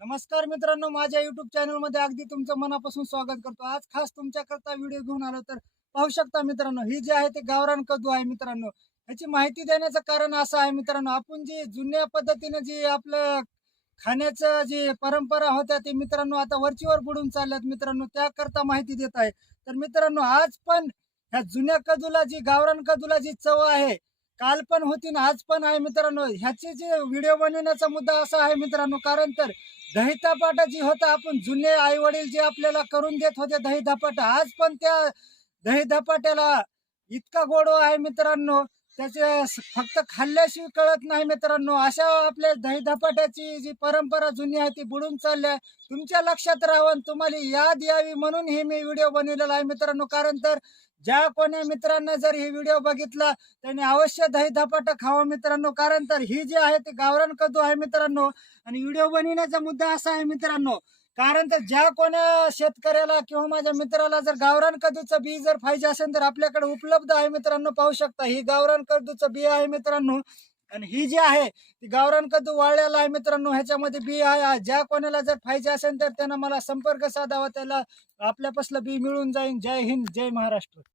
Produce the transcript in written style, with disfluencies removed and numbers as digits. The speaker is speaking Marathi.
नमस्कार मित्रांनो, माझ्या युट्यूब चॅनल मध्ये अगदी तुमचं मनापासून स्वागत करतो। आज खास तुमच्याकरता व्हिडिओ घेऊन आलो। तर पाहू शकता मित्रांनो, ही जी आहे ते गावरान कद्दू आहे मित्रांनो। ह्याची माहिती देण्याचं कारण असं आहे मित्रांनो, आपण जी जुन्या पद्धतीने जी आपलं खाण्याचं जी परंपरा होत्या ते मित्रांनो आता वरचीवर बुडून चालल्यात मित्रांनो, त्याकरता माहिती देत आहे। तर मित्रांनो, आज पण ह्या जुन्या कद्दूला जी गावरान कद्दूला जी चव आहे, काल पण होती ना आज पण आहे मित्रांनो। ह्याची जे व्हिडिओ बनवण्याचा मुद्दा असा आहे मित्रांनो, कारण तर दही धपाटा जी होता, आपण जुने आई वडील जे आपल्याला करून देत होते दही धपाटा, आज पण त्या दही धपाट्याला इतका गोडवा आहे मित्रांनो, त्याचे फक्त खाल्ल्याशिवाय कळत नाही मित्रांनो। अशा आपल्या दही धपाट्याची जी परंपरा जुनी आहे ती बुडून चालली आहे। तुमच्या लक्षात राहावं, तुम्हाला याद यावी म्हणून हे मी व्हिडिओ बनवलेला आहे मित्रांनो। कारण तर ज्या कोण्या मित्रांना जर ही व्हिडिओ बघितला त्यांनी अवश्य दही धपाटा खावा मित्रांनो। कारण तर ही जी आहे ती गावरान कद्दू आहे मित्रांनो। आणि व्हिडिओ बनवण्याचा मुद्दा असा आहे मित्रांनो, कारण तर ज्या कोण्या शेतकऱ्याला किंवा माझ्या मित्राला जर गावरान कद्दूचं बी जर पाहिजे असेल तर आपल्याकडे उपलब्ध आहे मित्रांनो। पाहू शकता ही गावरान कद्दूचं बी आहे मित्रांनो। आणि ही जी आहे ती गावरान कद्दू वाळलेला आहे मित्रांनो, ह्याच्यामध्ये बी आहे। ज्या कोणाला जर पाहिजे असेल तर त्यांना मला संपर्क साधावा, त्याला आपल्यापासलं बी मिळून जाईल। जय हिंद, जय महाराष्ट्र।